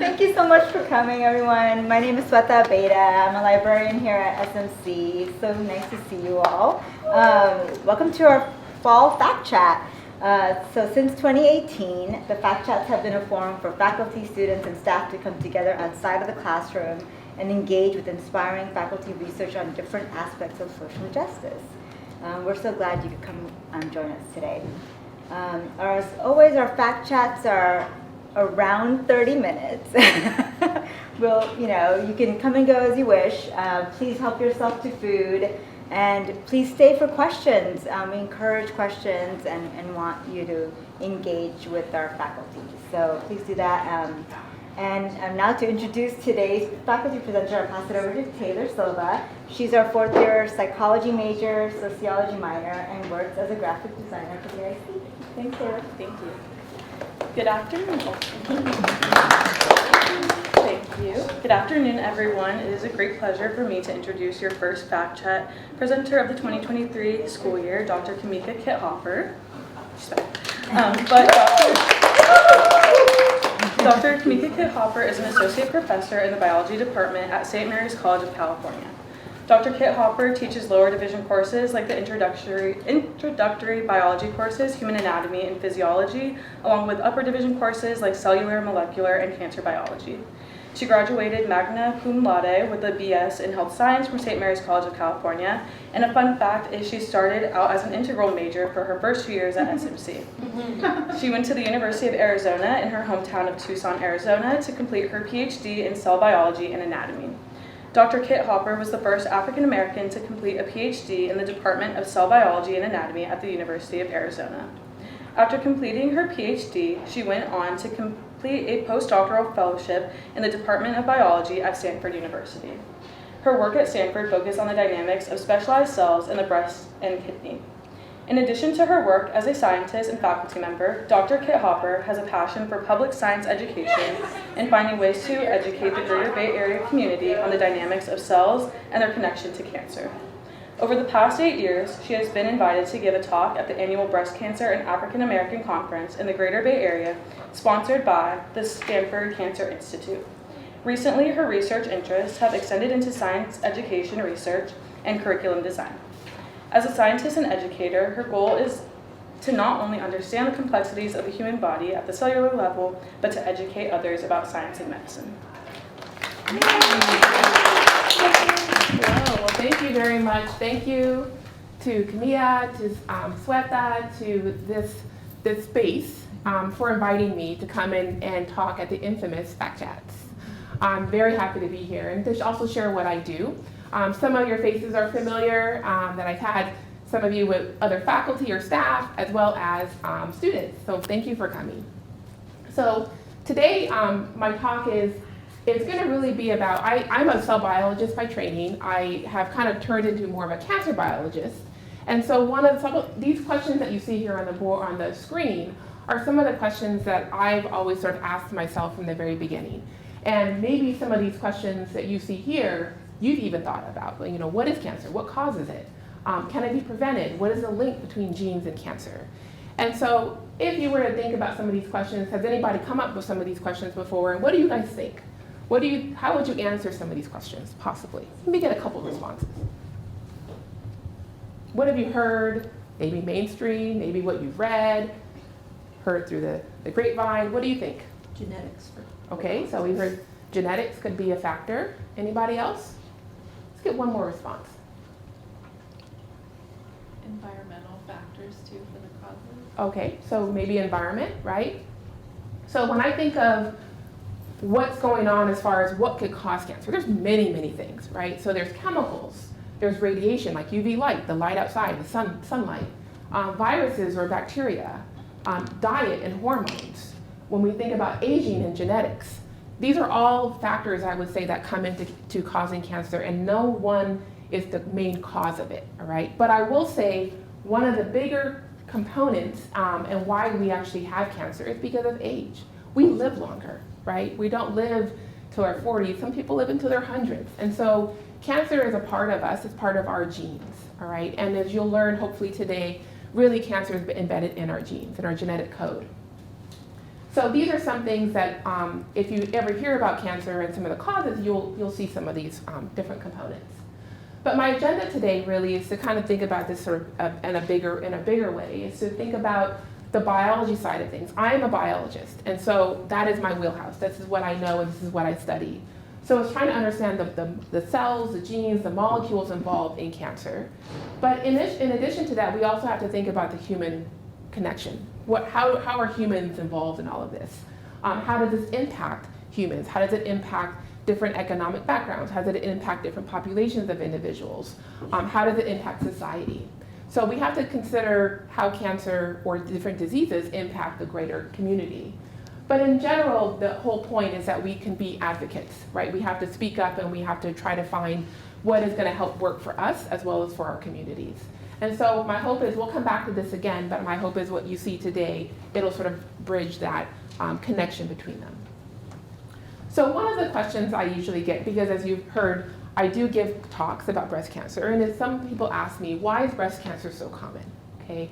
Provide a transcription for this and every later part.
Thank you so much for coming, everyone. My name is Sweta Beta. I'm a librarian here at SMC. So nice to see you all. Welcome to our fall Fact Chat. So since 2018, the Fact Chats have been a forum for faculty, students, and staff to come together outside of the classroom and engage with inspiring faculty research on different aspects of social justice. We're so glad you could come and join us today. As always, our Fact Chats are around 30 minutes. You can come and go as you wish. Please help yourself to food, and please stay for questions. We encourage questions and want you to engage with our faculty. So please do that. And now to introduce today's faculty presenter, I'll pass it over to Taylor Silva. She's our fourth year psychology major, sociology minor, and works as a graphic designer for the IC. Thanks, Taylor. Thank you. Good afternoon. Thank you. Good afternoon, everyone. It is a great pleasure for me to introduce your first Fact Chat presenter of the 2023 school year, Dr. Khameeka Kitt-Hopper. Dr. Khameeka Kitt-Hopper is an associate professor in the biology department at St. Mary's College of California. Dr. Kitt-Hopper teaches lower division courses like the introductory biology courses, human anatomy and physiology, along with upper division courses like cellular, molecular, and cancer biology. She graduated magna cum laude with a BS in health science from St. Mary's College of California. And a fun fact is she started out as an integral major for her first 2 years at SMC. She went to the University of Arizona in her hometown of Tucson, Arizona to complete her PhD in cell biology and anatomy. Dr. Kitt-Hopper was the first African American to complete a PhD in the Department of Cell Biology and Anatomy at the University of Arizona. After completing her PhD, she went on to complete a postdoctoral fellowship in the Department of Biology at Stanford University. Her work at Stanford focused on the dynamics of specialized cells in the breast and kidney. In addition to her work as a scientist and faculty member, Dr. Kitt-Hopper has a passion for public science education and finding ways to educate the Greater Bay Area community on the dynamics of cells and their connection to cancer. Over the past 8 years, she has been invited to give a talk at the annual Breast Cancer and African American Conference in the Greater Bay Area, sponsored by the Stanford Cancer Institute. Recently, her research interests have extended into science education research and curriculum design. As a scientist and educator, her goal is to not only understand the complexities of the human body at the cellular level, but to educate others about science and medicine. Well, thank you very much. Thank you to Khameeka, to Sweta, to this space for inviting me to come in and talk at the infamous Fact Chats. I'm very happy to be here and to also share what I do. Some of your faces are familiar, that I've had some of you with other faculty or staff, as well as students. So thank you for coming. So today, my talk it's going to really be about, I'm a cell biologist by training. I have kind of turned into more of a cancer biologist. And so some of these questions that you see here on the board, on the screen, are some of the questions that I've always sort of asked myself from the very beginning. And maybe some of these questions that you see here, you've even thought about. What is cancer? What causes it? Can it be prevented? What is the link between genes and cancer? And so if you were to think about some of these questions, has anybody come up with some of these questions before? And what do you guys think? How would you answer some of these questions, possibly? Let me get a couple responses. What have you heard? Maybe mainstream, maybe what you've read, heard through the grapevine. What do you think? Genetics. Okay, so we heard genetics could be a factor. Anybody else? Let's get one more response. Environmental factors too for the causes. Okay, so maybe environment, right? So when I think of what's going on as far as what could cause cancer, there's many, many things, right? So there's chemicals, there's radiation like UV light, the light outside, the sunlight, viruses or bacteria, diet and hormones. When we think about aging and genetics, these are all factors, I would say, that come into causing cancer, and no one is the main cause of it, all right? But I will say one of the bigger components and why we actually have cancer is because of age. We live longer, right? We don't live till our 40s. Some people live into their hundreds. And so cancer is a part of us. It's part of our genes, all right? And as you'll learn hopefully today, really cancer is embedded in our genes, in our genetic code. So these are some things that if you ever hear about cancer and some of the causes, you'll see some of these different components. But my agenda today really is to kind of think about this sort of in a bigger way, is to think about the biology side of things. I am a biologist, and so that is my wheelhouse. This is what I know, and this is what I study. So it's trying to understand the cells, the genes, the molecules involved in cancer. But in addition to that, we also have to think about the human connection. How are humans involved in all of this? How does this impact humans? How does it impact different economic backgrounds? How does it impact different populations of individuals? How does it impact society? So we have to consider how cancer or different diseases impact the greater community. But in general, the whole point is that we can be advocates, right? We have to speak up and we have to try to find what is going to help work for us as well as for our communities. And so my hope is, we'll come back to this again, but my hope is what you see today, it'll sort of bridge that connection between them. So one of the questions I usually get, because as you've heard, I do give talks about breast cancer, and some people ask me, why is breast cancer so common, okay?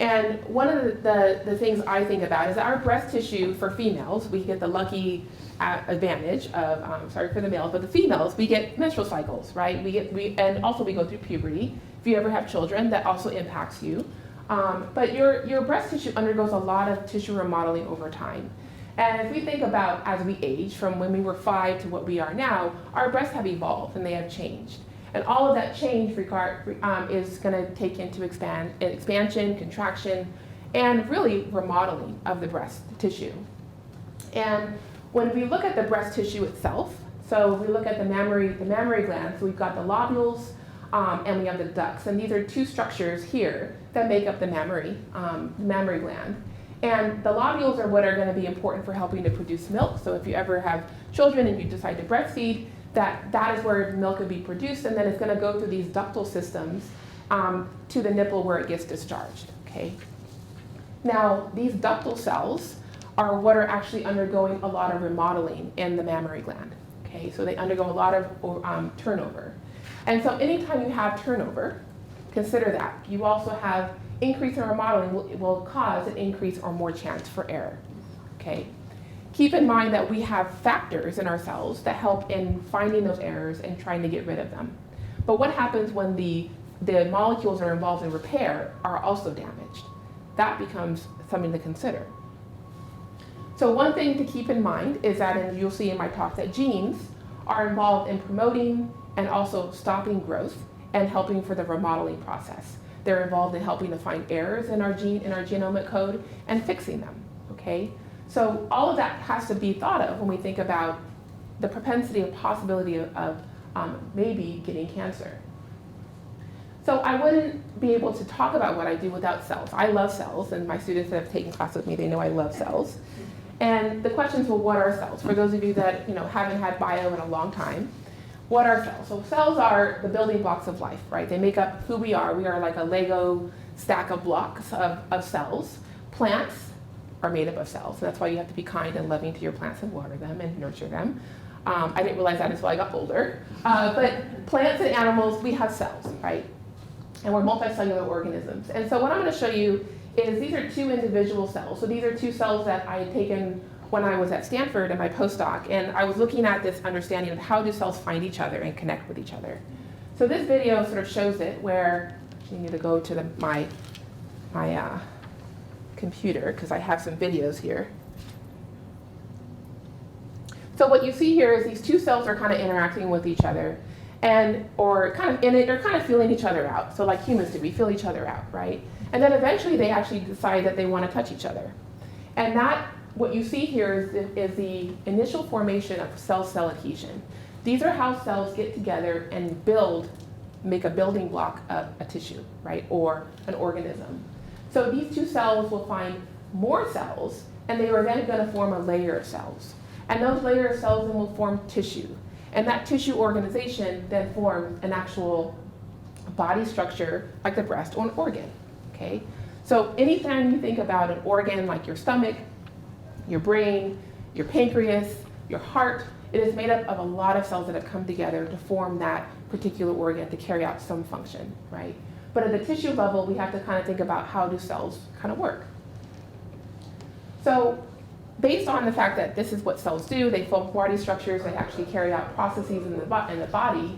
And one of the things I think about is our breast tissue for females, we get the lucky advantage of, sorry for the males, but the females, we get menstrual cycles, right? And also we go through puberty. If you ever have children, that also impacts you. But your breast tissue undergoes a lot of tissue remodeling over time. And if we think about as we age, from when we were 5 to what we are now, our breasts have evolved and they have changed. And all of that change is going to take into expansion, contraction, and really remodeling of the breast tissue. And when we look at the breast tissue itself, so we look at the mammary glands, so we've got the lobules and we have the ducts. And these are two structures here that make up the mammary gland. And the lobules are what are going to be important for helping to produce milk. So if you ever have children and you decide to breastfeed, that is where milk would be produced, and then it's going to go through these ductal systems to the nipple where it gets discharged, okay? Now, these ductal cells are what are actually undergoing a lot of remodeling in the mammary gland, okay? So they undergo a lot of turnover. And so anytime you have turnover, consider that. You also have increase in remodeling will cause an increase or more chance for error, okay? Keep in mind that we have factors in our cells that help in finding those errors and trying to get rid of them. But what happens when the molecules that are involved in repair are also damaged? That becomes something to consider. So one thing to keep in mind is that, and you'll see in my talk, that genes are involved in promoting and also stopping growth and helping for the remodeling process. They're involved in helping to find errors in our genomic code and fixing them, okay? So all of that has to be thought of when we think about the propensity and possibility of maybe getting cancer. So I wouldn't be able to talk about what I do without cells. I love cells, and my students that have taken class with me, they know I love cells. And the question is, well, what are cells? For those of you that haven't had bio in a long time, what are cells? So cells are the building blocks of life, right? They make up who we are. We are like a Lego stack of blocks of cells. Plants are made up of cells. So that's why you have to be kind and loving to your plants and water them and nurture them. I didn't realize that until I got older. But plants and animals, we have cells, right? And we're multicellular organisms. And so what I'm going to show you is these are two individual cells. So these are two cells that I had taken when I was at Stanford in my postdoc, and I was looking at this understanding of how do cells find each other and connect with each other. So this video sort of shows it, where you need to go to my computer because I have some videos here. So what you see here is these two cells are kind of interacting with each other, they're kind of feeling each other out. So like humans do, we feel each other out, right? And then eventually they actually decide that they want to touch each other. And what you see here is the initial formation of cell-cell adhesion. These are how cells get together and make a building block of a tissue, right, or an organism. So these two cells will find more cells, and they are then going to form a layer of cells. And those layer of cells then will form tissue. And that tissue organization then forms an actual body structure like the breast or an organ, okay? So anytime you think about an organ like your stomach, your brain, your pancreas, your heart, it is made up of a lot of cells that have come together to form that particular organ to carry out some function, right? But at the tissue level, we have to kind of think about how do cells kind of work. So based on the fact that this is what cells do, they form body structures, they actually carry out processes in the body,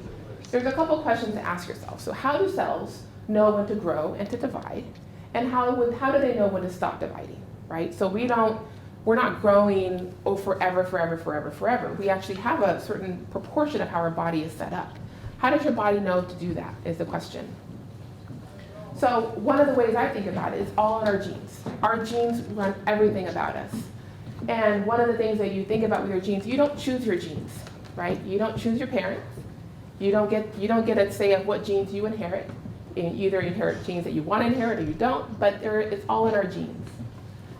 there's a couple questions to ask yourself. So how do cells know when to grow and to divide? And how do they know when to stop dividing, right? So we're not growing forever. We actually have a certain proportion of how our body is set up. How does your body know to do that is the question. So one of the ways I think about it is all in our genes. Our genes run everything about us. And one of the things that you think about with your genes, you don't choose your genes, right? You don't choose your parents. You don't get a say of what genes you inherit. You either inherit genes that you want to inherit or you don't, but it's all in our genes.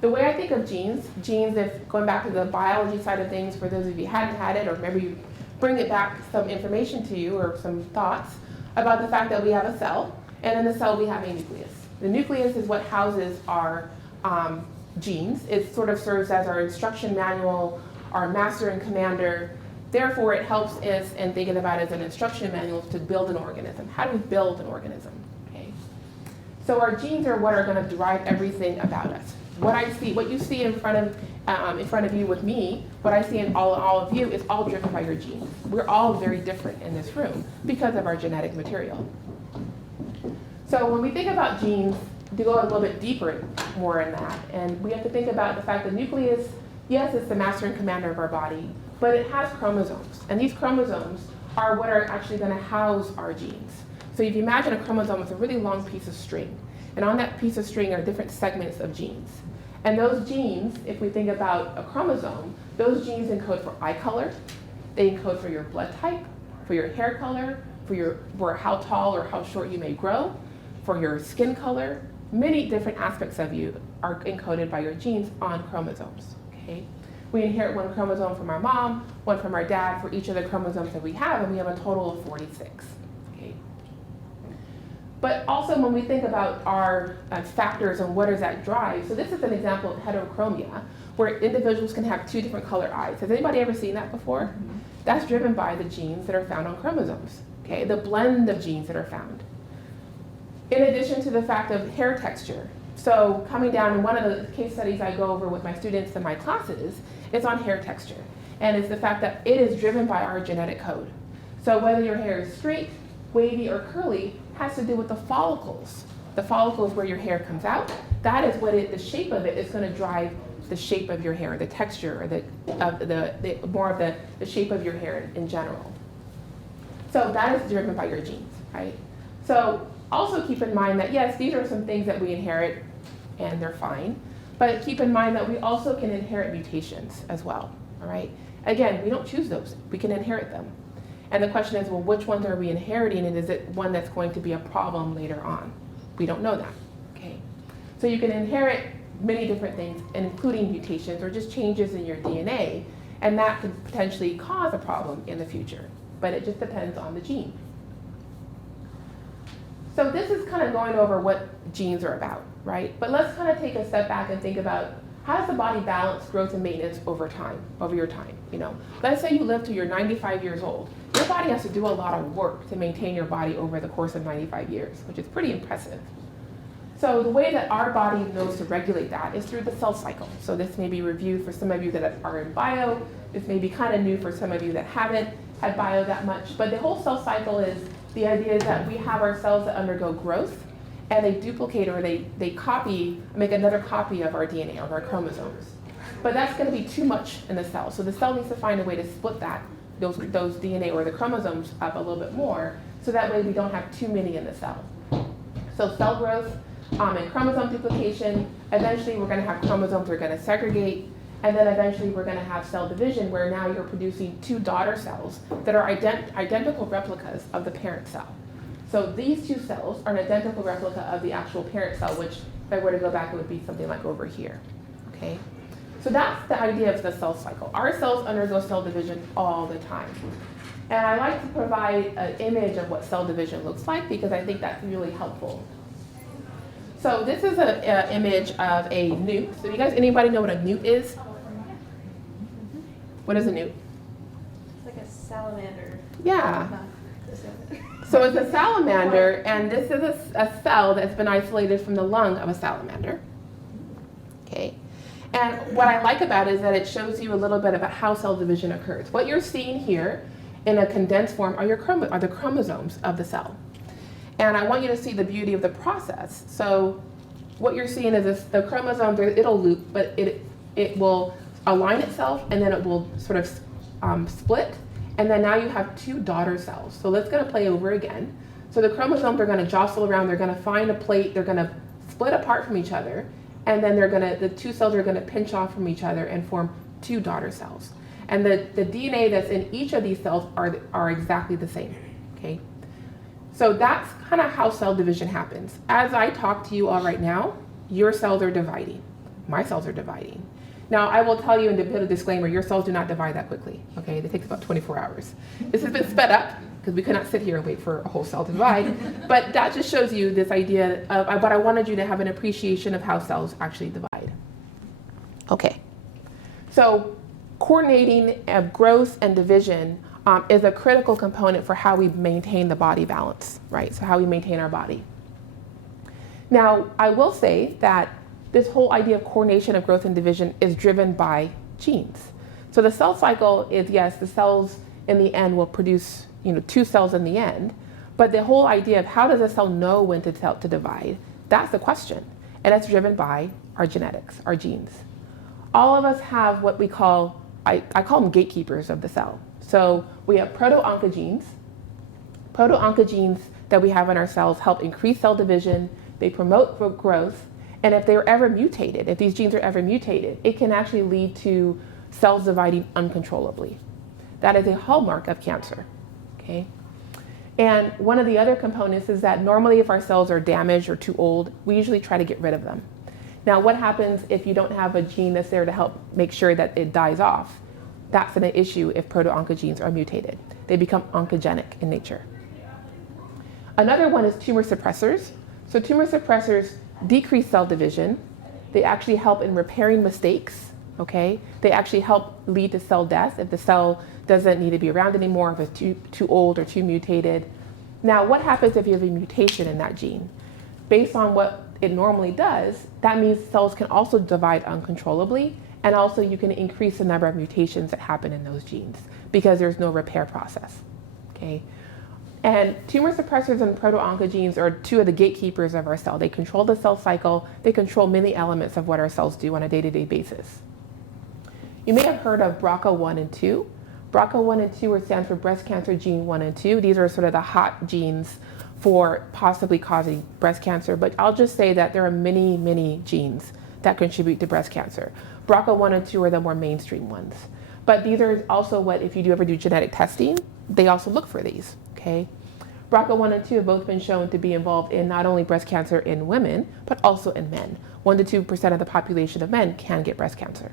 The way I think of genes, if going back to the biology side of things, for those of you who hadn't had it, or maybe you bring it back some information to you or some thoughts about the fact that we have a cell, and in the cell we have a nucleus. The nucleus is what houses our genes. It sort of serves as our instruction manual, our master and commander. Therefore, it helps us in thinking about it as an instruction manual to build an organism. How do we build an organism? Okay. So our genes are what are going to drive everything about us. What you see in front of you with me, what I see in all of you is all driven by your genes. We're all very different in this room because of our genetic material. So when we think about genes, to go a little bit deeper more in that, and we have to think about the fact that nucleus, yes, it's the master and commander of our body, but it has chromosomes. And these chromosomes are what are actually going to house our genes. So if you imagine a chromosome with a really long piece of string, and on that piece of string are different segments of genes. And those genes, if we think about a chromosome, those genes encode for eye color, they encode for your blood type, for your hair color, for how tall or how short you may grow, for your skin color. Many different aspects of you are encoded by your genes on chromosomes, okay? We inherit one chromosome from our mom, one from our dad for each of the chromosomes that we have, and we have a total of 46, okay? But also when we think about our factors and what does that drive, so this is an example of heterochromia, where individuals can have two different color eyes. Has anybody ever seen that before? Mm-hmm. That's driven by the genes that are found on chromosomes, okay? The blend of genes that are found. In addition to the fact of hair texture. So coming down, one of the case studies I go over with my students in my classes is on hair texture. And it's the fact that it is driven by our genetic code. So whether your hair is straight, wavy, or curly has to do with the follicles. The follicles where your hair comes out, that is what the shape of it is going to drive the shape of your hair, the texture, or the shape of your hair in general. So that is driven by your genes, right? So also keep in mind that yes, these are some things that we inherit and they're fine, but keep in mind that we also can inherit mutations as well, all right? Again, we don't choose those, we can inherit them. And the question is, well, which ones are we inheriting, and is it one that's going to be a problem later on? We don't know that, okay? So you can inherit many different things, including mutations or just changes in your DNA, and that could potentially cause a problem in the future, but it just depends on the gene. So this is kind of going over what genes are about, right? But let's kind of take a step back and think about how does the body balance growth and maintenance over your time, you know? Let's say you live till you're 95 years old. Your body has to do a lot of work to maintain your body over the course of 95 years, which is pretty impressive. So the way that our body knows to regulate that is through the cell cycle. So this may be reviewed for some of you that are in bio. This may be kind of new for some of you that haven't had bio that much. But the whole cell cycle is, the idea is that we have our cells that undergo growth, and they duplicate or they make another copy of our DNA or our chromosomes. But that's going to be too much in the cell. So the cell needs to find a way to split those DNA or the chromosomes up a little bit more, so that way we don't have too many in the cell. So cell growth and chromosome duplication, eventually we're going to have chromosomes that are going to segregate, and then eventually we're going to have cell division, where now you're producing two daughter cells that are identical replicas of the parent cell. So these two cells are an identical replica of the actual parent cell, which if I were to go back, it would be something like over here, okay? So that's the idea of the cell cycle. Our cells undergo cell division all the time. And I like to provide an image of what cell division looks like, because I think that's really helpful. So this is an image of a newt. So anybody know what a newt is? What is a newt? It's like a salamander. Yeah. So it's a salamander, and this is a cell that's been isolated from the lung of a salamander. Okay. And what I like about it is that it shows you a little bit about how cell division occurs. What you're seeing here in a condensed form are the chromosomes of the cell. And I want you to see the beauty of the process. So what you're seeing is the chromosome, it'll loop, but it will align itself, and then it will sort of split. And then now you have two daughter cells. So let's gonna play over again. So the chromosomes are gonna jostle around, they're gonna find a plate, they're gonna split apart from each other, and then the two cells are gonna pinch off from each other and form two daughter cells. And the DNA that's in each of these cells are exactly the same, okay? So that's kind of how cell division happens. As I talk to you all right now, your cells are dividing. My cells are dividing. Now, I will tell you in the bit of disclaimer, your cells do not divide that quickly, okay? It takes about 24 hours. This has been sped up because we could not sit here and wait for a whole cell to divide. But that just shows you this idea of, but I wanted you to have an appreciation of how cells actually divide. Okay, so coordinating of growth and division is a critical component for how we maintain the body balance, right? So how we maintain our body. Now, I will say that this whole idea of coordination of growth and division is driven by genes. So the cell cycle is, yes, the cells in the end will produce, two cells in the end, but the whole idea of how does a cell know when to divide, that's the question. And that's driven by our genetics, our genes. All of us have what we call, I call them gatekeepers of the cell. So we have proto-oncogenes. Proto-oncogenes that we have in our cells help increase cell division, they promote growth, and if they're ever mutated, if these genes are ever mutated, it can actually lead to cells dividing uncontrollably. That is a hallmark of cancer, okay? And one of the other components is that normally if our cells are damaged or too old, we usually try to get rid of them. Now, what happens if you don't have a gene that's there to help make sure that it dies off? That's an issue if proto-oncogenes are mutated. They become oncogenic in nature. Another one is tumor suppressors. So tumor suppressors decrease cell division. They actually help in repairing mistakes, okay? They actually help lead to cell death if the cell doesn't need to be around anymore, if it's too old or too mutated. Now, what happens if you have a mutation in that gene? Based on what it normally does, that means cells can also divide uncontrollably, and also you can increase the number of mutations that happen in those genes because there's no repair process, okay? And tumor suppressors and proto-oncogenes are two of the gatekeepers of our cell. They control the cell cycle. They control many elements of what our cells do on a day-to-day basis. You may have heard of BRCA1 and 2. BRCA1 and 2 stands for breast cancer gene 1 and 2. These are sort of the hot genes for possibly causing breast cancer, but I'll just say that there are many, many genes that contribute to breast cancer. BRCA1 and 2 are the more mainstream ones. But these are also what, if you do ever do genetic testing, they also look for these, okay? BRCA1 and 2 have both been shown to be involved in not only breast cancer in women, but also in men. 1 to 2% of the population of men can get breast cancer.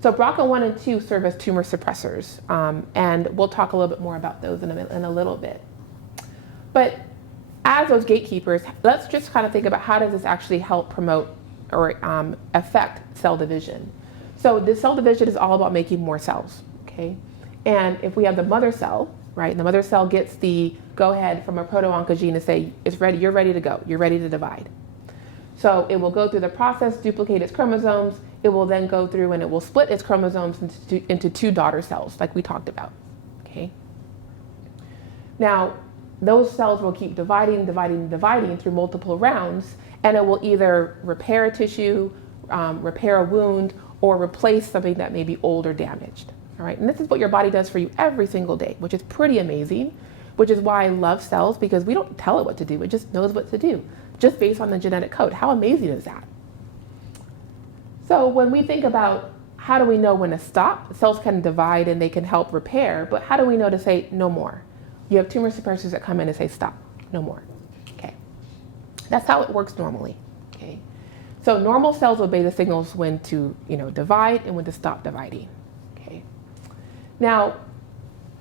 So BRCA1 and 2 serve as tumor suppressors, and we'll talk a little bit more about those in a little bit. But as those gatekeepers, let's just kind of think about how does this actually help promote or affect cell division. So the cell division is all about making more cells, okay? And if we have the mother cell, right, the mother cell gets the go-ahead from a proto-oncogene to say, it's ready, you're ready to go, you're ready to divide. So it will go through the process, duplicate its chromosomes, it will then go through and it will split its chromosomes into two daughter cells, like we talked about, okay? Now, those cells will keep dividing through multiple rounds, and it will either repair a tissue, repair a wound, or replace something that may be old or damaged. All right, and this is what your body does for you every single day, which is pretty amazing, which is why I love cells, because we don't tell it what to do, it just knows what to do, just based on the genetic code. How amazing is that? So when we think about how do we know when to stop, cells can divide and they can help repair, but how do we know to say no more? You have tumor suppressors that come in and say stop, no more, okay? That's how it works normally, okay? So normal cells obey the signals when to, divide and when to stop dividing. Now,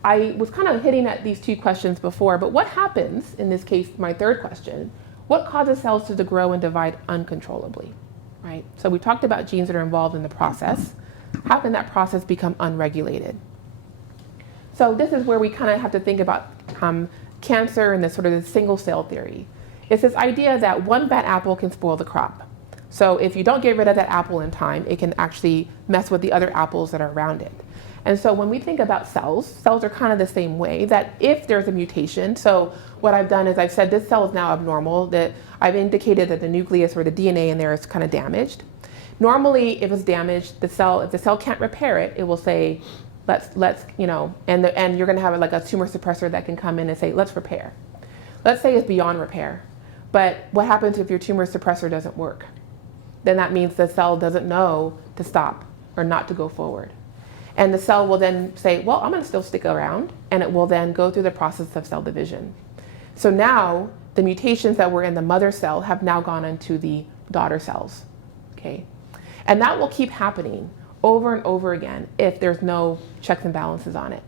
I was kind of hitting at these two questions before, but what happens, in this case, my third question, what causes cells to grow and divide uncontrollably, right? So we talked about genes that are involved in the process. How can that process become unregulated? So this is where we kind of have to think about cancer and the sort of the single cell theory. It's this idea that one bad apple can spoil the crop. So if you don't get rid of that apple in time, it can actually mess with the other apples that are around it. And so when we think about cells are kind of the same way, that if there's a mutation, so what I've done is I've said this cell is now abnormal, that I've indicated that the nucleus or the DNA in there is kind of damaged. Normally, if it's damaged, if the cell can't repair it, it will say, let's you know, and you're going to have like a tumor suppressor that can come in and say, let's repair. Let's say it's beyond repair. But what happens if your tumor suppressor doesn't work? Then that means the cell doesn't know to stop or not to go forward. And the cell will then say, well, I'm going to still stick around, and it will then go through the process of cell division. So now the mutations that were in the mother cell have now gone into the daughter cells, okay? And that will keep happening over and over again if there's no checks and balances on it.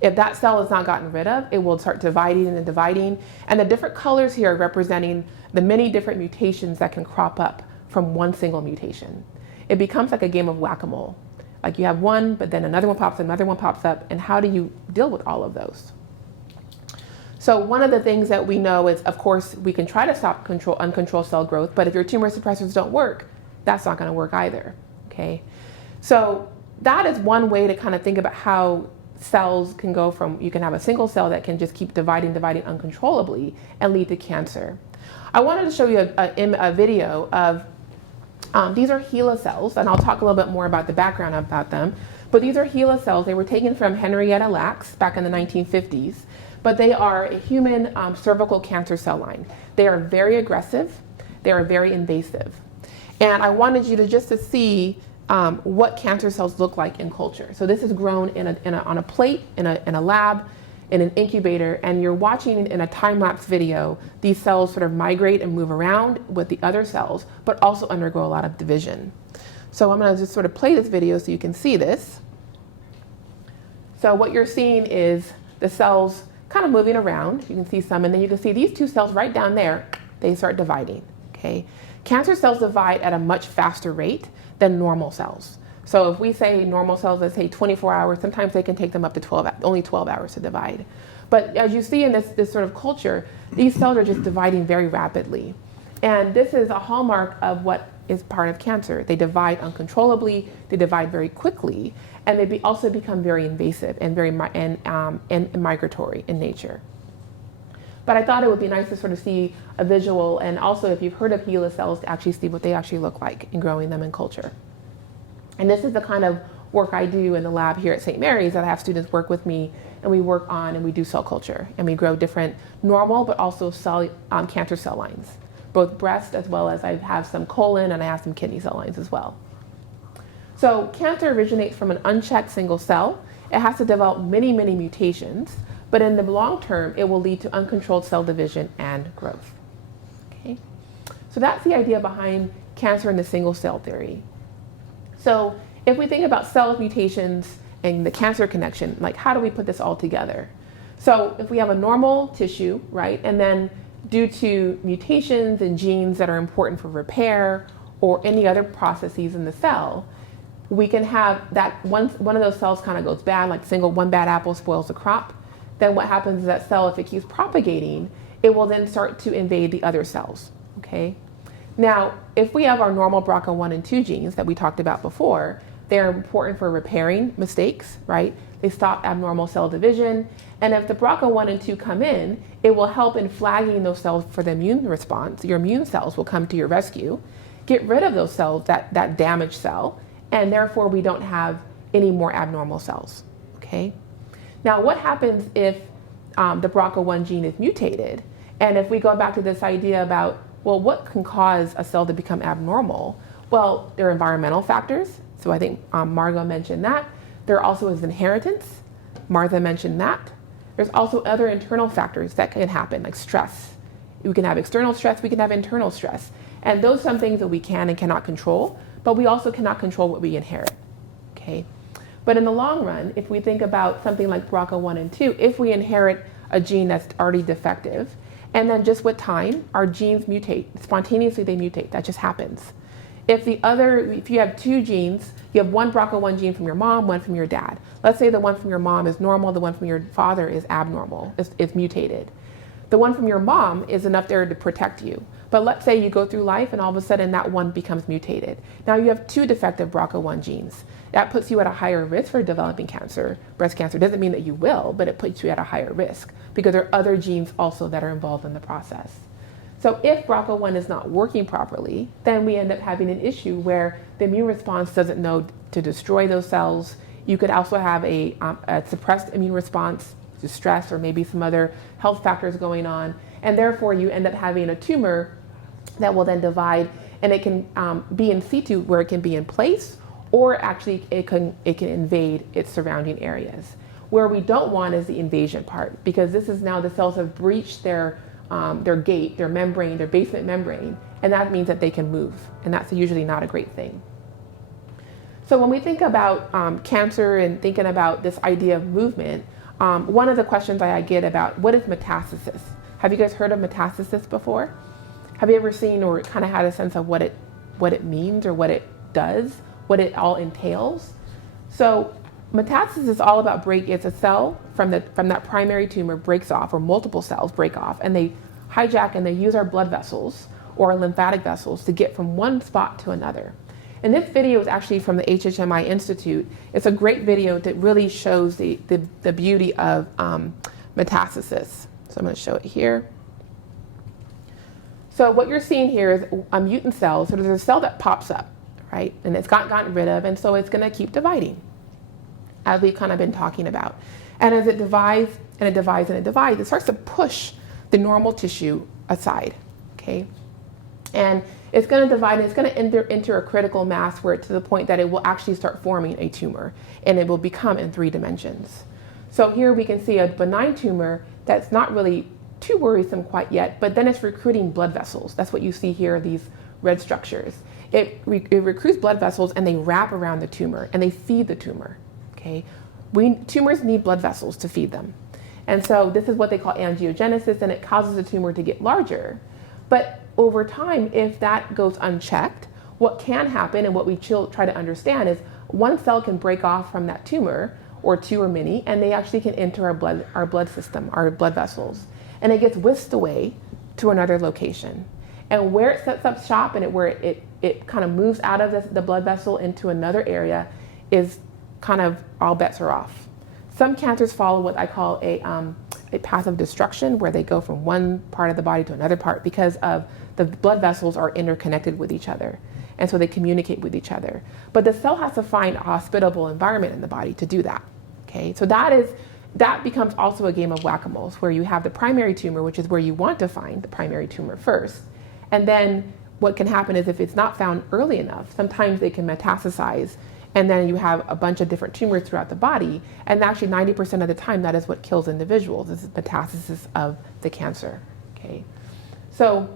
If that cell is not gotten rid of, it will start dividing and dividing. And the different colors here are representing the many different mutations that can crop up from one single mutation. It becomes like a game of whack-a-mole. Like you have one, but then another one pops up, another one pops up, and how do you deal with all of those? So one of the things that we know is, of course, we can try to stop uncontrolled cell growth, but if your tumor suppressors don't work, that's not going to work either, okay? So that is one way to kind of think about how cells can go from, you can have a single cell that can just keep dividing uncontrollably and lead to cancer. I wanted to show you a video of these are HeLa cells, and I'll talk a little bit more about the background about them. But these are HeLa cells. They were taken from Henrietta Lacks back in the 1950s. But they are a human cervical cancer cell line. They are very aggressive. They are very invasive. And I wanted you to just to see what cancer cells look like in culture. So this is grown on a plate in a lab, in an incubator, and you're watching in a time-lapse video these cells sort of migrate and move around with the other cells, but also undergo a lot of division. So I'm going to just sort of play this video so you can see this. So what you're seeing is the cells kind of moving around. You can see some, and then you can see these two cells right down there, they start dividing, okay? Cancer cells divide at a much faster rate than normal cells. So if we say normal cells, let's say 24 hours, sometimes they can take them up to only 12 hours to divide. But as you see in this sort of culture, these cells are just dividing very rapidly. And this is a hallmark of what is part of cancer. They divide uncontrollably, they divide very quickly, and they also become very invasive and very and migratory in nature. But I thought it would be nice to sort of see a visual, and also if you've heard of HeLa cells, to actually see what they actually look like in growing them in culture. And this is the kind of work I do in the lab here at St. Mary's, that I have students work with me, and we work on and we do cell culture, and we grow different normal but also cancer cell lines, both breast as well as I have some colon and I have some kidney cell lines as well. So cancer originates from an unchecked single cell. It has to develop many, many mutations, but in the long term, it will lead to uncontrolled cell division and growth. Okay? So that's the idea behind cancer in the single cell theory. So if we think about cell mutations and the cancer connection, like how do we put this all together? So if we have a normal tissue, right, and then due to mutations in genes that are important for repair or any other processes in the cell, we can have that one of those cells kind of goes bad, like one bad apple spoils the crop. Then what happens is that cell, if it keeps propagating, it will then start to invade the other cells, okay? Now, if we have our normal BRCA1 and 2 genes that we talked about before, they're important for repairing mistakes, right? They stop abnormal cell division. And if the BRCA1 and 2 come in, it will help in flagging those cells for the immune response. Your immune cells will come to your rescue, get rid of those cells, that damaged cell, and therefore we don't have any more abnormal cells, okay? Now, what happens if the BRCA1 gene is mutated? And if we go back to this idea about, well, what can cause a cell to become abnormal? Well, there are environmental factors. So I think Margot mentioned that. There also is inheritance. Martha mentioned that. There's also other internal factors that can happen, like stress. We can have external stress, we can have internal stress. And those are some things that we can and cannot control, but we also cannot control what we inherit, okay? But in the long run, if we think about something like BRCA1 and 2, if we inherit a gene that's already defective, and then just with time, our genes mutate. Spontaneously, they mutate. That just happens. If you have 2 genes, you have one BRCA1 gene from your mom, one from your dad. Let's say the one from your mom is normal, the one from your father is abnormal, is mutated. The one from your mom is enough there to protect you. But let's say you go through life and all of a sudden that one becomes mutated. Now you have 2 defective BRCA1 genes. That puts you at a higher risk for developing cancer. Breast cancer doesn't mean that you will, but it puts you at a higher risk because there are other genes also that are involved in the process. So if BRCA1 is not working properly, then we end up having an issue where the immune response doesn't know to destroy those cells. You could also have a suppressed immune response to stress or maybe some other health factors going on. And therefore you end up having a tumor that will then divide, and it can be in situ where it can be in place, or actually it can invade its surrounding areas. Where we don't want is the invasion part, because this is now the cells have breached their gate, their membrane, their basement membrane, and that means that they can move, and that's usually not a great thing. So when we think about cancer and thinking about this idea of movement, one of the questions I get about what is metastasis? Have you guys heard of metastasis before? Have you ever seen or kind of had a sense of what it means or what it does, what it all entails? So metastasis is all about it's a cell from that primary tumor breaks off, or multiple cells break off, and they hijack and they use our blood vessels or our lymphatic vessels to get from one spot to another. And this video is actually from the HHMI Institute. It's a great video that really shows the beauty of metastasis. So I'm going to show it here. So what you're seeing here is a mutant cell. So there's a cell that pops up, right? And it's gotten rid of, and so it's going to keep dividing, as we've kind of been talking about. And as it divides and it divides and it divides, it starts to push the normal tissue aside, okay? And it's going to divide, and it's going to enter a critical mass where to the point that it will actually start forming a tumor, and it will become in 3 dimensions. So here we can see a benign tumor that's not really too worrisome quite yet, but then it's recruiting blood vessels. That's what you see here, these red structures. It recruits blood vessels, and they wrap around the tumor, and they feed the tumor, okay? Tumors need blood vessels to feed them. And so this is what they call angiogenesis, and it causes the tumor to get larger. But over time, if that goes unchecked, what can happen, and what we try to understand, is one cell can break off from that tumor, or 2 or many, and they actually can enter our blood system, our blood vessels. And it gets whisked away to another location. And where it sets up shop and where it kind of moves out of the blood vessel into another area is kind of all bets are off. Some cancers follow what I call a path of destruction, where they go from one part of the body to another part because of the blood vessels are interconnected with each other. And so they communicate with each other. But the cell has to find a hospitable environment in the body to do that. Okay, so that becomes also a game of whack-a-mole, where you have the primary tumor, which is where you want to find the primary tumor first. And then what can happen is if it's not found early enough, sometimes they can metastasize, and then you have a bunch of different tumors throughout the body. And actually 90% of the time, that is what kills individuals, is metastasis of the cancer. Okay, so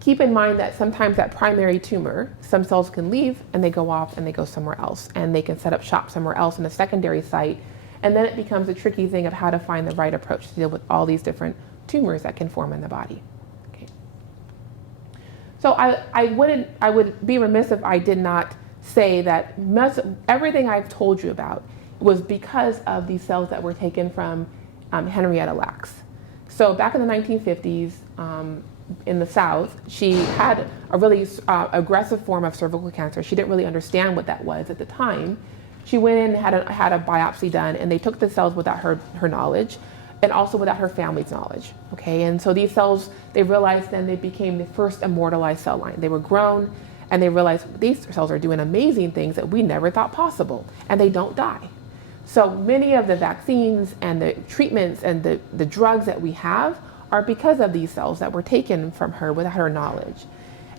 keep in mind that sometimes that primary tumor, some cells can leave and they go off and they go somewhere else, and they can set up shop somewhere else in a secondary site. And then it becomes a tricky thing of how to find the right approach to deal with all these different tumors that can form in the body. Okay. So I would be remiss if I did not say that everything I've told you about was because of these cells that were taken from Henrietta Lacks. So back in the 1950s, in the South, she had a really aggressive form of cervical cancer. She didn't really understand what that was at the time. She went in and had a biopsy done, and they took the cells without her knowledge, and also without her family's knowledge. Okay, and so these cells, they realized then they became the first immortalized cell line. They were grown, and they realized these cells are doing amazing things that we never thought possible, and they don't die. So many of the vaccines and the treatments and the drugs that we have are because of these cells that were taken from her without her knowledge.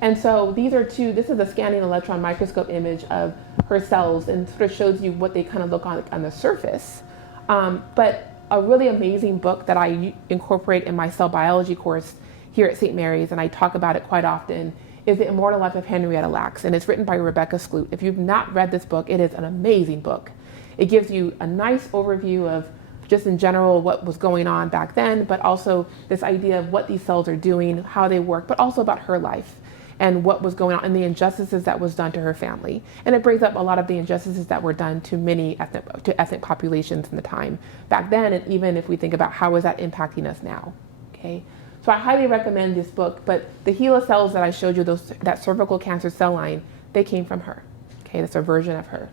And so this is a scanning electron microscope image of her cells, and sort of shows you what they kind of look on the surface. But a really amazing book that I incorporate in my cell biology course here at St. Mary's, and I talk about it quite often, is The Immortal Life of Henrietta Lacks, and it's written by Rebecca Skloot. If you've not read this book, it is an amazing book. It gives you a nice overview of just in general what was going on back then, but also this idea of what these cells are doing, how they work, but also about her life and what was going on and the injustices that was done to her family. And it brings up a lot of the injustices that were done to many ethnic populations in the time back then, and even if we think about how is that impacting us now. okay? So I highly recommend this book, but the HeLa cells that I showed you, that cervical cancer cell line, they came from her, okay? That's a version of her.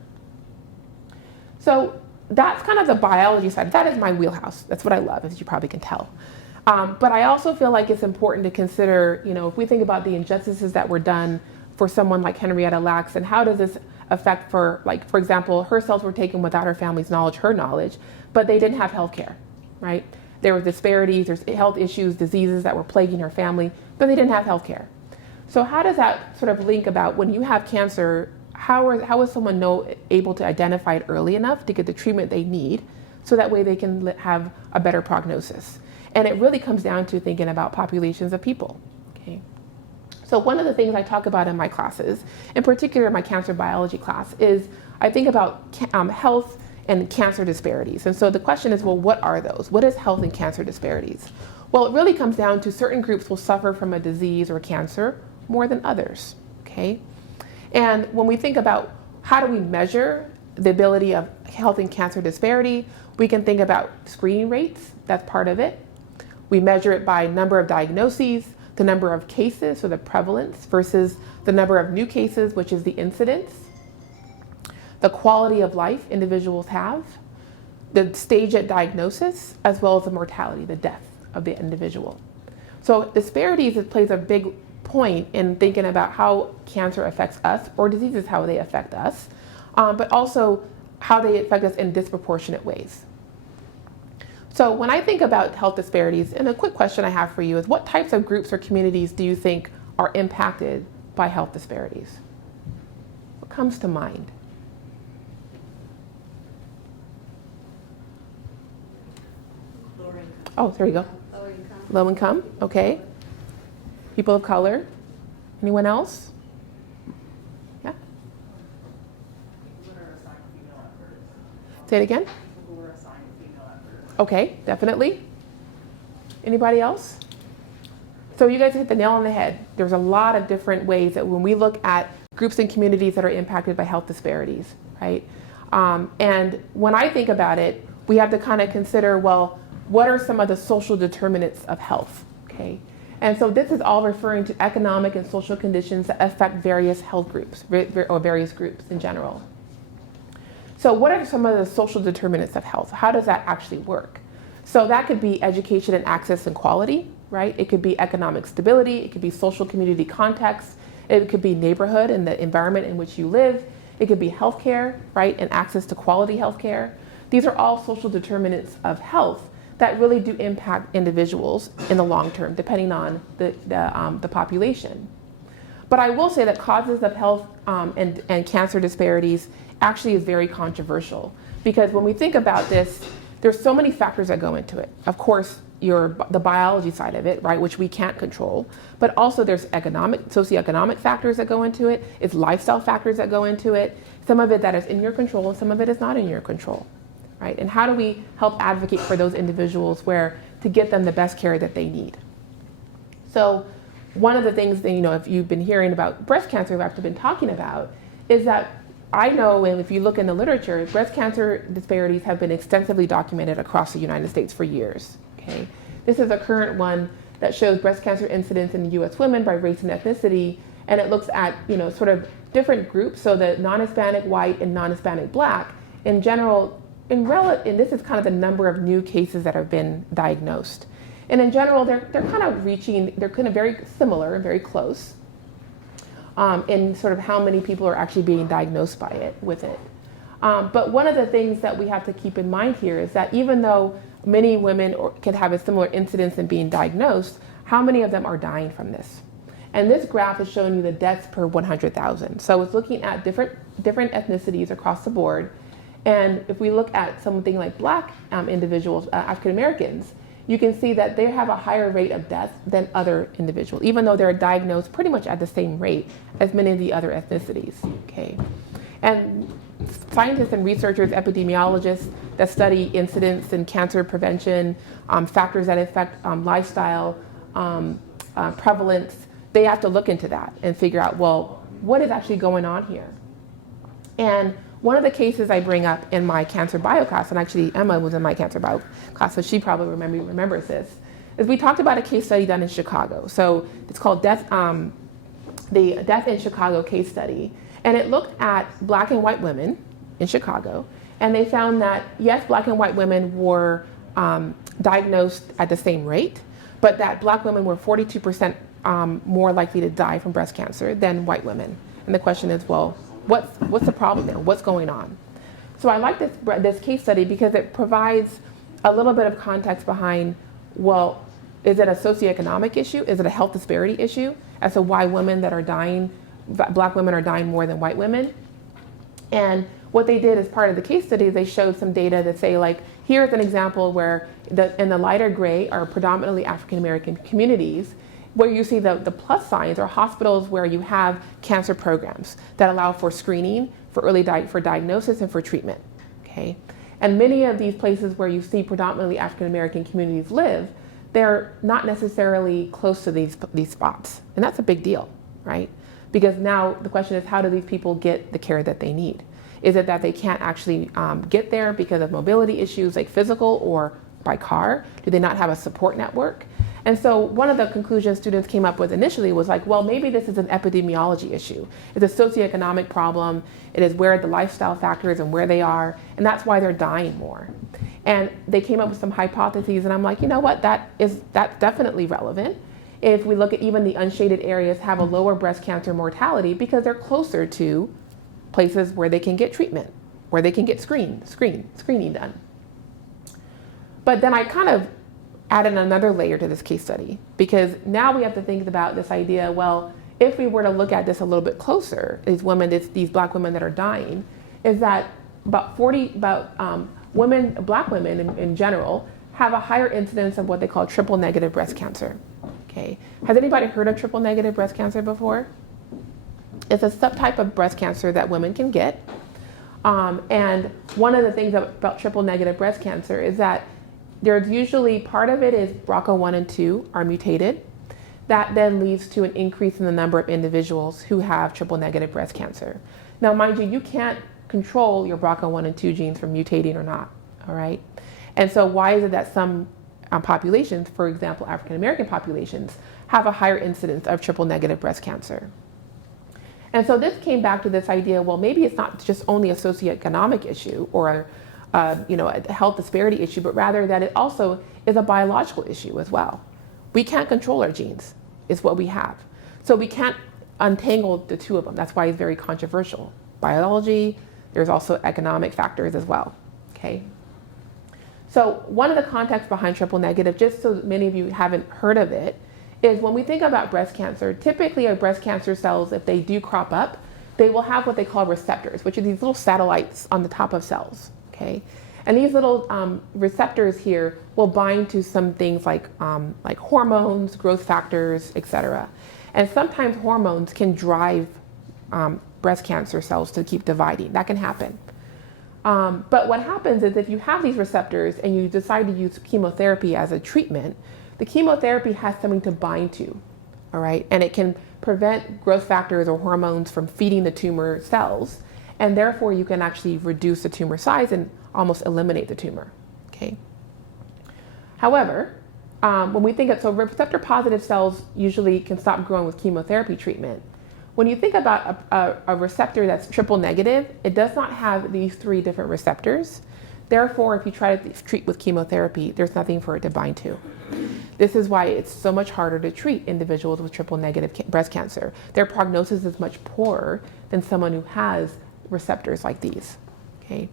So that's kind of the biology side. That is my wheelhouse. That's what I love, as you probably can tell. But I also feel like it's important to consider, if we think about the injustices that were done for someone like Henrietta Lacks, and how does this affect for example, her cells were taken without her family's knowledge, her knowledge, but they didn't have health care, right? There were disparities, there's health issues, diseases that were plaguing her family, but they didn't have health care. So how does that sort of link about when you have cancer, how is someone able to identify it early enough to get the treatment they need so that way they can have a better prognosis? And it really comes down to thinking about populations of people, okay? So one of the things I talk about in my classes, in particular my cancer biology class, is I think about health and cancer disparities. And so the question is, well, what are those? What is health and cancer disparities? Well, it really comes down to certain groups will suffer from a disease or cancer more than others, okay? And when we think about how do we measure the ability of health and cancer disparity, we can think about screening rates, that's part of it. We measure it by number of diagnoses, the number of cases, so the prevalence, versus the number of new cases, which is the incidence. The quality of life individuals have, the stage at diagnosis, as well as the mortality, the death of the individual. So disparities, it plays a big point in thinking about how cancer affects us, or diseases, how they affect us, but also how they affect us in disproportionate ways. So when I think about health disparities, and a quick question I have for you is, what types of groups or communities do you think are impacted by health disparities? What comes to mind? Oh, there you go. Lower income. Low income, okay. People of color. Anyone else? Yeah? Say it again? Okay, definitely. Anybody else? So you guys hit the nail on the head. There's a lot of different ways that when we look at groups and communities that are impacted by health disparities, right? And when I think about it, we have to kind of consider, well, what are some of the social determinants of health, okay? And so this is all referring to economic and social conditions that affect various health groups, or various groups in general. So what are some of the social determinants of health? How does that actually work? So that could be education and access and quality, right? It could be economic stability, it could be social community context, it could be neighborhood and the environment in which you live, it could be healthcare, right? And access to quality healthcare. These are all social determinants of health that really do impact individuals in the long term, depending on the population. But I will say that causes of health and cancer disparities actually is very controversial, because when we think about this, there's so many factors that go into it. Of course, the biology side of it, right, which we can't control, but also there's socioeconomic factors that go into it, it's lifestyle factors that go into it, some of it that is in your control and some of it is not in your control, right? And how do we help advocate for those individuals to get them the best care that they need? So one of the things that, if you've been hearing about breast cancer, we've actually been talking about, is that I know, and if you look in the literature, breast cancer disparities have been extensively documented across the United States for years, okay? This is a current one that shows breast cancer incidence in US women by race and ethnicity, and it looks at, sort of different groups, so the non-Hispanic white and non-Hispanic black, in general, and this is kind of the number of new cases that have been diagnosed. And in general, they're kind of very similar and very close in sort of how many people are actually being diagnosed with it. But one of the things that we have to keep in mind here is that even though many women can have a similar incidence in being diagnosed, how many of them are dying from this? And this graph is showing you the deaths per 100,000. So it's looking at different ethnicities across the board. And if we look at something like Black individuals, African Americans, you can see that they have a higher rate of death than other individuals, even though they're diagnosed pretty much at the same rate as many of the other ethnicities, okay? And scientists and researchers, epidemiologists that study incidence and cancer prevention, factors that affect lifestyle, prevalence, they have to look into that and figure out, well, what is actually going on here? And one of the cases I bring up in my cancer bio class, and actually Emma was in my cancer bio class, so she probably remembers this, is we talked about a case study done in Chicago. So it's called the Death in Chicago case study. And it looked at black and white women in Chicago. And they found that, yes, black and white women were diagnosed at the same rate, but that black women were 42% more likely to die from breast cancer than white women. And the question is, well, what's the problem there? What's going on? So I like this case study because it provides a little bit of context behind, well, is it a socioeconomic issue? Is it a health disparity issue as to why women that are dying, black women are dying more than white women? And what they did as part of the case study is they showed some data that say, like, here's an example where in the lighter gray are predominantly African American communities, where you see the plus signs are hospitals where you have cancer programs that allow for screening, for diagnosis, and for treatment. Okay, and many of these places where you see predominantly African American communities live, they're not necessarily close to these spots, and that's a big deal, right? Because now the question is, how do these people get the care that they need? Is it that they can't actually get there because of mobility issues, like physical or by car? Do they not have a support network? And so one of the conclusions students came up with initially was like, well, maybe this is an epidemiology issue. It's a socioeconomic problem. It is where the lifestyle factors and where they are, and that's why they're dying more. And they came up with some hypotheses, and I'm like, you know what, that's definitely relevant. If we look at even the unshaded areas have a lower breast cancer mortality because they're closer to places where they can get treatment, where they can get screening done. But then I kind of added another layer to this case study, because now we have to think about this idea, well, if we were to look at this a little bit closer, these black women that are dying, is that about black women in general have a higher incidence of what they call triple negative breast cancer. Okay, has anybody heard of triple negative breast cancer before? It's a subtype of breast cancer that women can get. And one of the things about triple negative breast cancer is that there's usually part of it is BRCA1 and 2 are mutated. That then leads to an increase in the number of individuals who have triple negative breast cancer. Now, mind you, you can't control your BRCA1 and 2 genes from mutating or not, all right? And so why is it that some populations, for example, African American populations, have a higher incidence of triple negative breast cancer? And so this came back to this idea, well, maybe it's not just only a socioeconomic issue or a health disparity issue, but rather that it also is a biological issue as well. We can't control our genes, is what we have. So we can't untangle the two of them. That's why it's very controversial. Biology, there's also economic factors as well, okay? So one of the contexts behind triple negative, just so many of you haven't heard of it, is when we think about breast cancer, typically our breast cancer cells, if they do crop up, they will have what they call receptors, which are these little satellites on the top of cells, okay? And these little receptors here will bind to some things like hormones, growth factors, etc. And sometimes hormones can drive breast cancer cells to keep dividing. That can happen. But what happens is if you have these receptors and you decide to use chemotherapy as a treatment, the chemotherapy has something to bind to, all right? And it can prevent growth factors or hormones from feeding the tumor cells, and therefore you can actually reduce the tumor size and almost eliminate the tumor, okay? However, when we think of, so receptor positive cells usually can stop growing with chemotherapy treatment. When you think about a receptor that's triple negative, it does not have these 3 different receptors. Therefore, if you try to treat with chemotherapy, there's nothing for it to bind to. This is why it's so much harder to treat individuals with triple negative breast cancer. Their prognosis is much poorer than someone who has receptors like these, okay?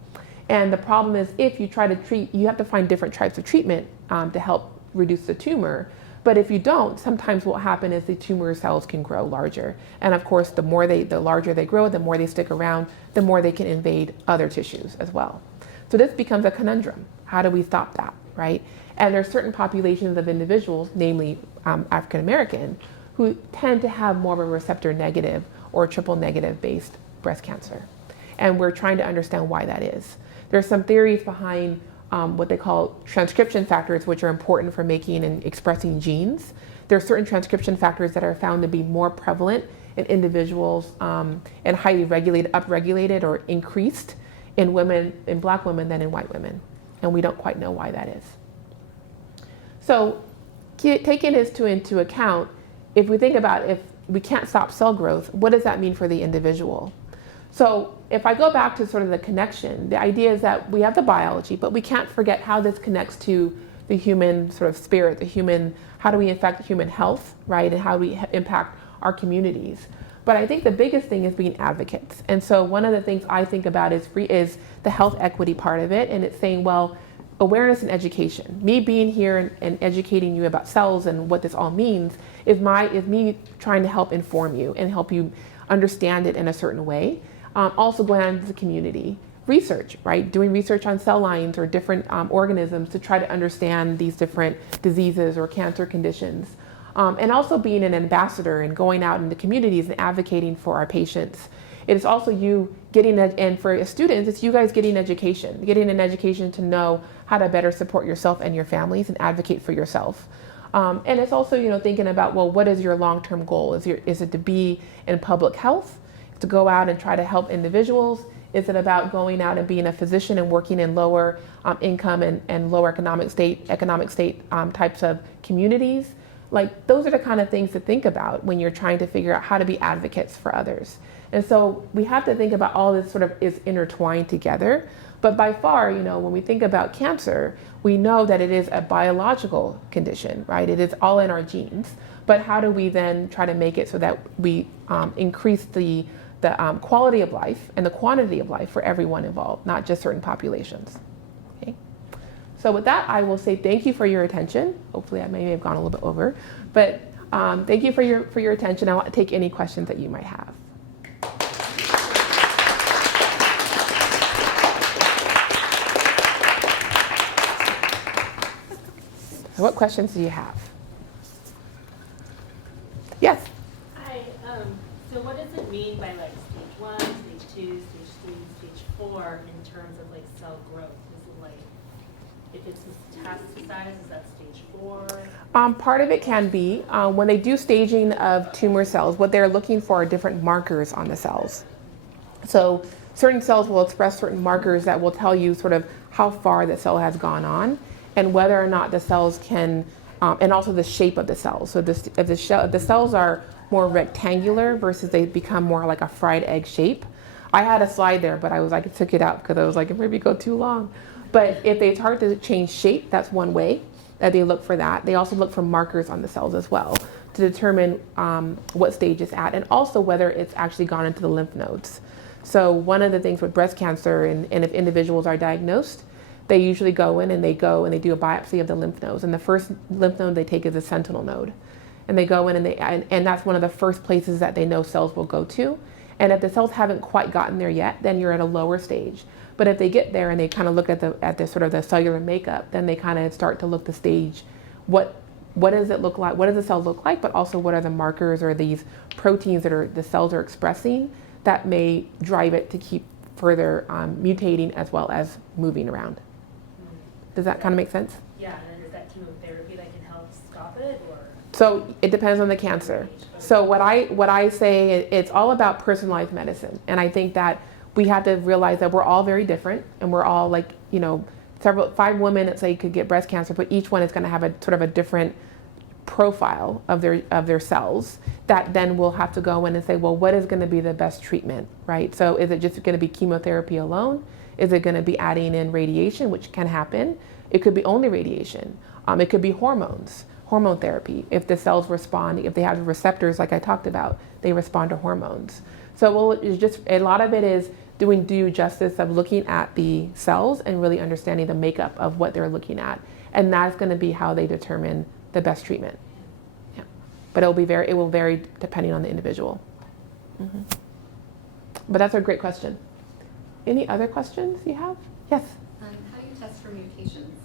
And the problem is if you try to treat, you have to find different types of treatment to help reduce the tumor. But if you don't, sometimes what will happen is the tumor cells can grow larger. And of course, the larger they grow, the more they stick around, the more they can invade other tissues as well. So this becomes a conundrum. How do we stop that, right? And there's certain populations of individuals, namely African American, who tend to have more of a receptor negative or triple negative based breast cancer. And we're trying to understand why that is. There's some theories behind what they call transcription factors, which are important for making and expressing genes. There are certain transcription factors that are found to be more prevalent in individuals and highly upregulated or increased in black women than in white women. And we don't quite know why that is. So taking this into account, if we think about if we can't stop cell growth, what does that mean for the individual? So if I go back to sort of the connection, the idea is that we have the biology, but we can't forget how this connects to the human sort of spirit, how do we affect human health, right? And how do we impact our communities? But I think the biggest thing is being advocates. And so one of the things I think about is the health equity part of it. And it's saying, well, awareness and education. Me being here and educating you about cells and what this all means is me trying to help inform you and help you understand it in a certain way. Also going out into the community. Research, right? Doing research on cell lines or different organisms to try to understand these different diseases or cancer conditions. And also being an ambassador and going out into communities and advocating for our patients. It is also you getting, and for students, it's you guys getting an education to know how to better support yourself and your families and advocate for yourself. And it's also, thinking about, well, what is your long-term goal? Is it to be in public health, to go out and try to help individuals? Is it about going out and being a physician and working in lower income and lower economic state types of communities? Like, those are the kind of things to think about when you're trying to figure out how to be advocates for others. And so we have to think about all this sort of is intertwined together. But by far, when we think about cancer, we know that it is a biological condition, right? It is all in our genes. But how do we then try to make it so that we increase the quality of life and the quantity of life for everyone involved, not just certain populations? Okay. So with that, I will say thank you for your attention. Hopefully I may have gone a little bit over, but thank you for your attention. I'll take any questions that you might have. What questions do you have? Yes? Hi, so what does it mean by like stage 1, stage 2, stage 3, stage 4 in terms of like cell growth? Is it like, if it's metastasized, is that stage 4? Part of it can be. When they do staging of tumor cells, what they're looking for are different markers on the cells. So certain cells will express certain markers that will tell you sort of how far the cell has gone on and whether or not the cells can, and also the shape of the cells. So if the cells are more rectangular versus they become more like a fried egg shape. I had a slide there, but I took it out because I was like, it maybe go too long. But if it's hard to change shape, that's one way that they look for that. They also look for markers on the cells as well to determine what stage it's at, and also whether it's actually gone into the lymph nodes. So one of the things with breast cancer, and if individuals are diagnosed, they usually go in and they do a biopsy of the lymph nodes. And the first lymph node they take is a sentinel node. And they go in and that's one of the first places that they know cells will go to. And if the cells haven't quite gotten there yet, then you're at a lower stage. But if they get there and they kind of look at the sort of the cellular makeup, then they kind of start to look the stage. What does it look like? What does the cell look like? But also what are the markers or these proteins that the cells are expressing that may drive it to keep further mutating as well as moving around. Does that kind of make sense? Yeah, and then is that chemotherapy that can help stop it, or? So it depends on the cancer. So what I say, it's all about personalized medicine. And I think that we have to realize that we're all very different, and we're all like, 5 women that say could get breast cancer, but each one is going to have a sort of a different profile of their cells that then we'll have to go in and say, well, what is going to be the best treatment, right? So is it just going to be chemotherapy alone? Is it going to be adding in radiation, which can happen? It could be only radiation. It could be hormone therapy. If the cells respond, if they have receptors like I talked about, they respond to hormones. So it's just a lot of it is doing due justice of looking at the cells and really understanding the makeup of what they're looking at, and that's going to be how they determine the best treatment. Yeah, but it will vary depending on the individual. Mm-hmm. But that's a great question. Any other questions you have? Yes. How do you test for mutations?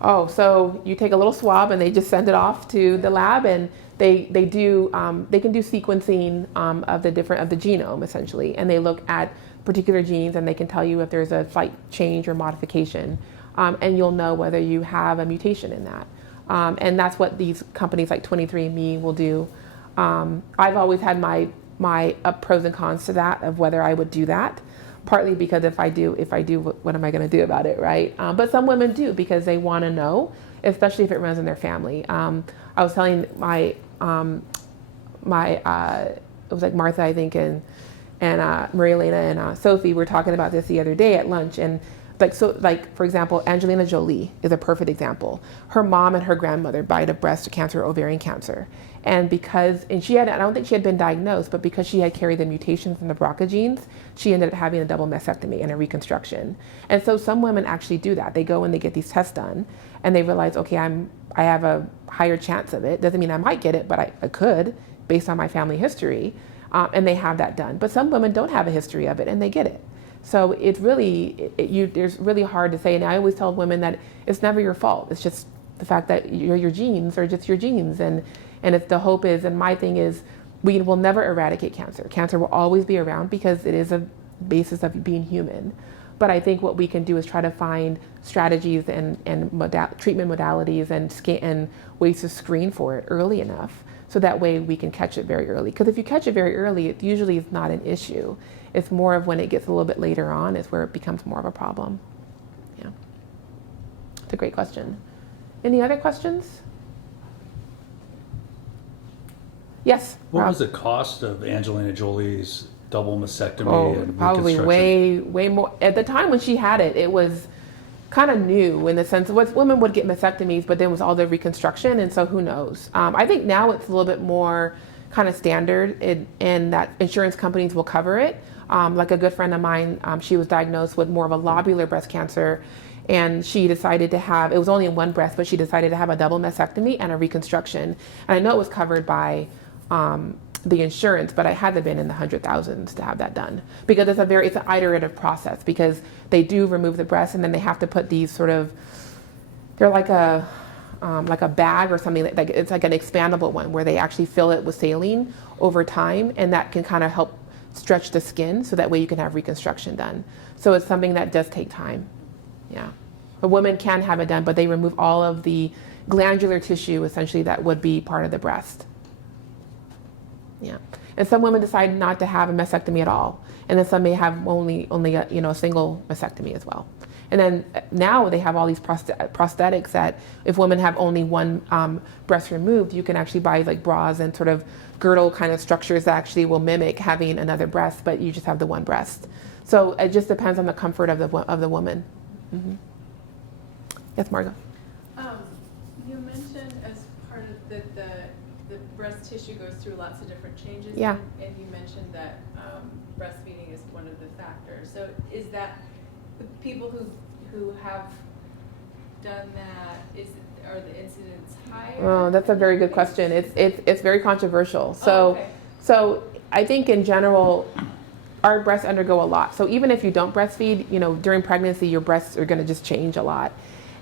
Oh, so you take a little swab and they just send it off to the lab, and they can do sequencing of the genome essentially, and they look at particular genes and they can tell you if there's a slight change or modification, and you'll know whether you have a mutation in that. And that's what these companies like 23andMe will do. I've always had my pros and cons to that of whether I would do that. partly because if I do, what am I going to do about it, right? But some women do because they want to know, especially if it runs in their family. I was telling it was like Martha, I think, and Maria Elena and Sophie were talking about this the other day at lunch. And for example, Angelina Jolie is a perfect example. Her mom and her grandmother died of breast cancer, ovarian cancer. And I don't think she had been diagnosed, but because she had carried the mutations in the BRCA genes, she ended up having a double mastectomy and a reconstruction. And so some women actually do that. They go and they get these tests done and they realize, okay, I have a higher chance of it. Doesn't mean I might get it, but I could based on my family history. And they have that done. But some women don't have a history of it and they get it. So it's really, it's really hard to say. And I always tell women that it's never your fault. It's just the fact that your genes are just your genes. And if the hope is, and my thing is, we will never eradicate cancer. Cancer will always be around because it is a basis of being human. But I think what we can do is try to find strategies and treatment modalities and ways to screen for it early enough. So that way we can catch it very early. Because if you catch it very early, it usually is not an issue. It's more of when it gets a little bit later on is where it becomes more of a problem. Yeah. It's a great question. Any other questions? Yes. What Rob? was the cost of Angelina Jolie's double mastectomy and probably reconstruction? way more. At the time when she had it, it was kind of new in the sense of what women would get mastectomies, but then was all the reconstruction, and so who knows? I think now it's a little bit more kind of standard in that insurance companies will cover it. Like a good friend of mine, she was diagnosed with more of a lobular breast cancer, and she decided to have, it was only in one breast, but she decided to have a double mastectomy and a reconstruction. And I know it was covered by the insurance, but I had to been in the $100,000s to have that done because it's an iterative process because they do remove the breast and then they have to put these sort of, they're like a bag or something like it's like an expandable one where they actually fill it with saline over time, and that can kind of help stretch the skin so that way you can have reconstruction done. So it's something that does take time. Yeah. A woman can have it done, but they remove all of the glandular tissue essentially that would be part of the breast. Yeah. And some women decide not to have a mastectomy at all. And then some may have only a single mastectomy as well. And then now they have all these prosthetics that if women have only one breast removed, you can actually buy like bras and sort of girdle kind of structures that actually will mimic having another breast, but you just have the one breast. So it just depends on the comfort of the woman. Mm-hmm. Yes, Margot. You mentioned as part of the breast tissue goes through lots of different changes. Yeah. And you mentioned that breastfeeding is one of the factors. So is that the people who have done that, are the incidents higher? Oh, that's a very good question. It's very controversial. So, okay. So I think in general, our breasts undergo a lot. So even if you don't breastfeed, during pregnancy, your breasts are going to just change a lot.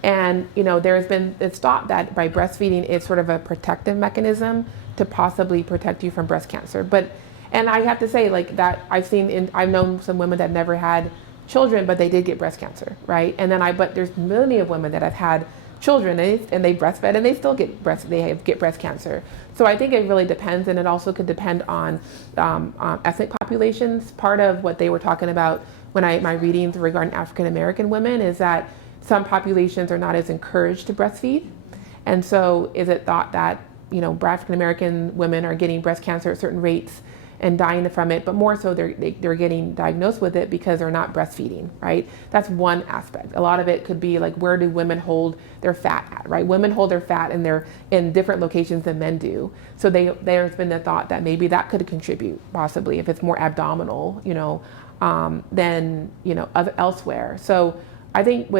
And, it's thought that by breastfeeding, it's sort of a protective mechanism to possibly protect you from breast cancer. And I have to say like that I've known some women that never had children, but they did get breast cancer, right? And then but there's many of women that have had children and they breastfed and they still get breast cancer. So I think it really depends, and it also could depend on ethnic populations. Part of what they were talking about when my readings regarding African American women is that some populations are not as encouraged to breastfeed, and so is it thought that African American women are getting breast cancer at certain rates and dying from it, but more so they're getting diagnosed with it because they're not breastfeeding, right? That's one aspect. A lot of it could be like, where do women hold their fat at, right? Women hold their fat and they're in different locations than men do. So there's been the thought that maybe that could contribute possibly if it's more abdominal, than, elsewhere. So I think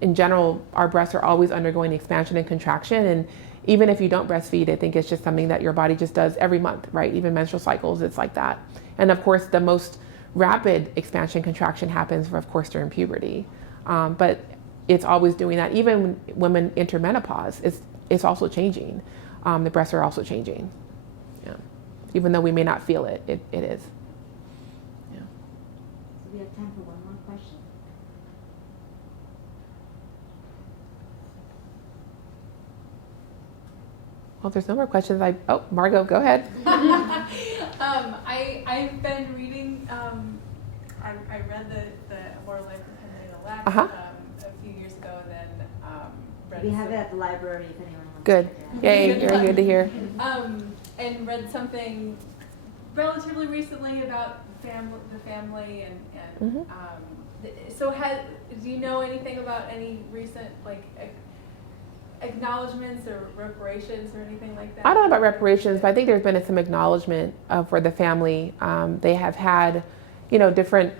in general, our breasts are always undergoing expansion and contraction, and even if you don't breastfeed, I think it's just something that your body just does every month, right? Even menstrual cycles, it's like that. And of course, the most rapid expansion contraction happens, of course, during puberty. But it's always doing that. Even when women enter menopause, it's also changing. The breasts are also changing. Yeah. Even though we may not feel it, it is. Yeah. So we have time for one more question. Well, if there's no more questions, Margot, go ahead. I've been reading, I read the We have it at the library if anyone wants Good. to check it out. Yay, very good to hear. And read something relatively recently about the family and Mhm. so do you know anything about any recent like acknowledgments or reparations or anything like that? I don't know about reparations, but I think there's been some acknowledgement for the family. They have had, different,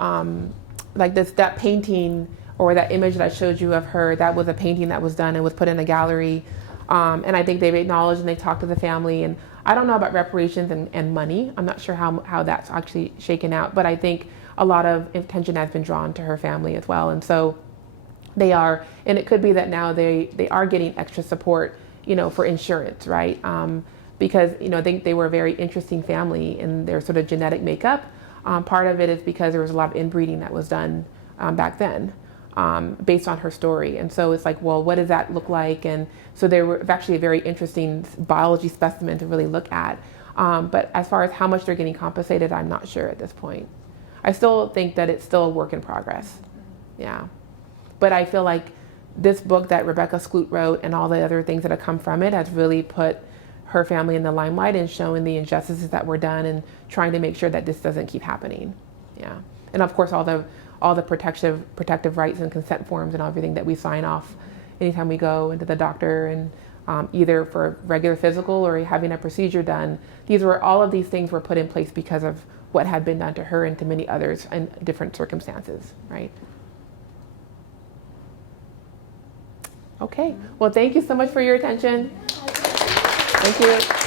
like that painting or that image that I showed you of her, that was a painting that was done and was put in a gallery. And I think they've acknowledged and they talked to the family. And I don't know about reparations and money. I'm not sure how that's actually shaken out, but I think a lot of attention has been drawn to her family as well. And so they are, and it could be that now they are getting extra support, for insurance, right? Because, I think they were a very interesting family in their sort of genetic makeup. Part of it is because there was a lot of inbreeding that was done back then based on her story. And so it's like, well, what does that look like? And so they were actually a very interesting biology specimen to really look at. But as far as how much they're getting compensated, I'm not sure at this point. I still think that it's still a work in progress. Yeah. But I feel like this book that Rebecca Skloot wrote and all the other things that have come from it has really put her family in the limelight and showing the injustices that were done and trying to make sure that this doesn't keep happening. Yeah. And of course, all the protective rights and consent forms and everything that we sign off anytime we go into the doctor and either for regular physical or having a procedure done. All of these things were put in place because of what had been done to her and to many others in different circumstances, right? Okay, well, thank you so much for your attention. Thank you.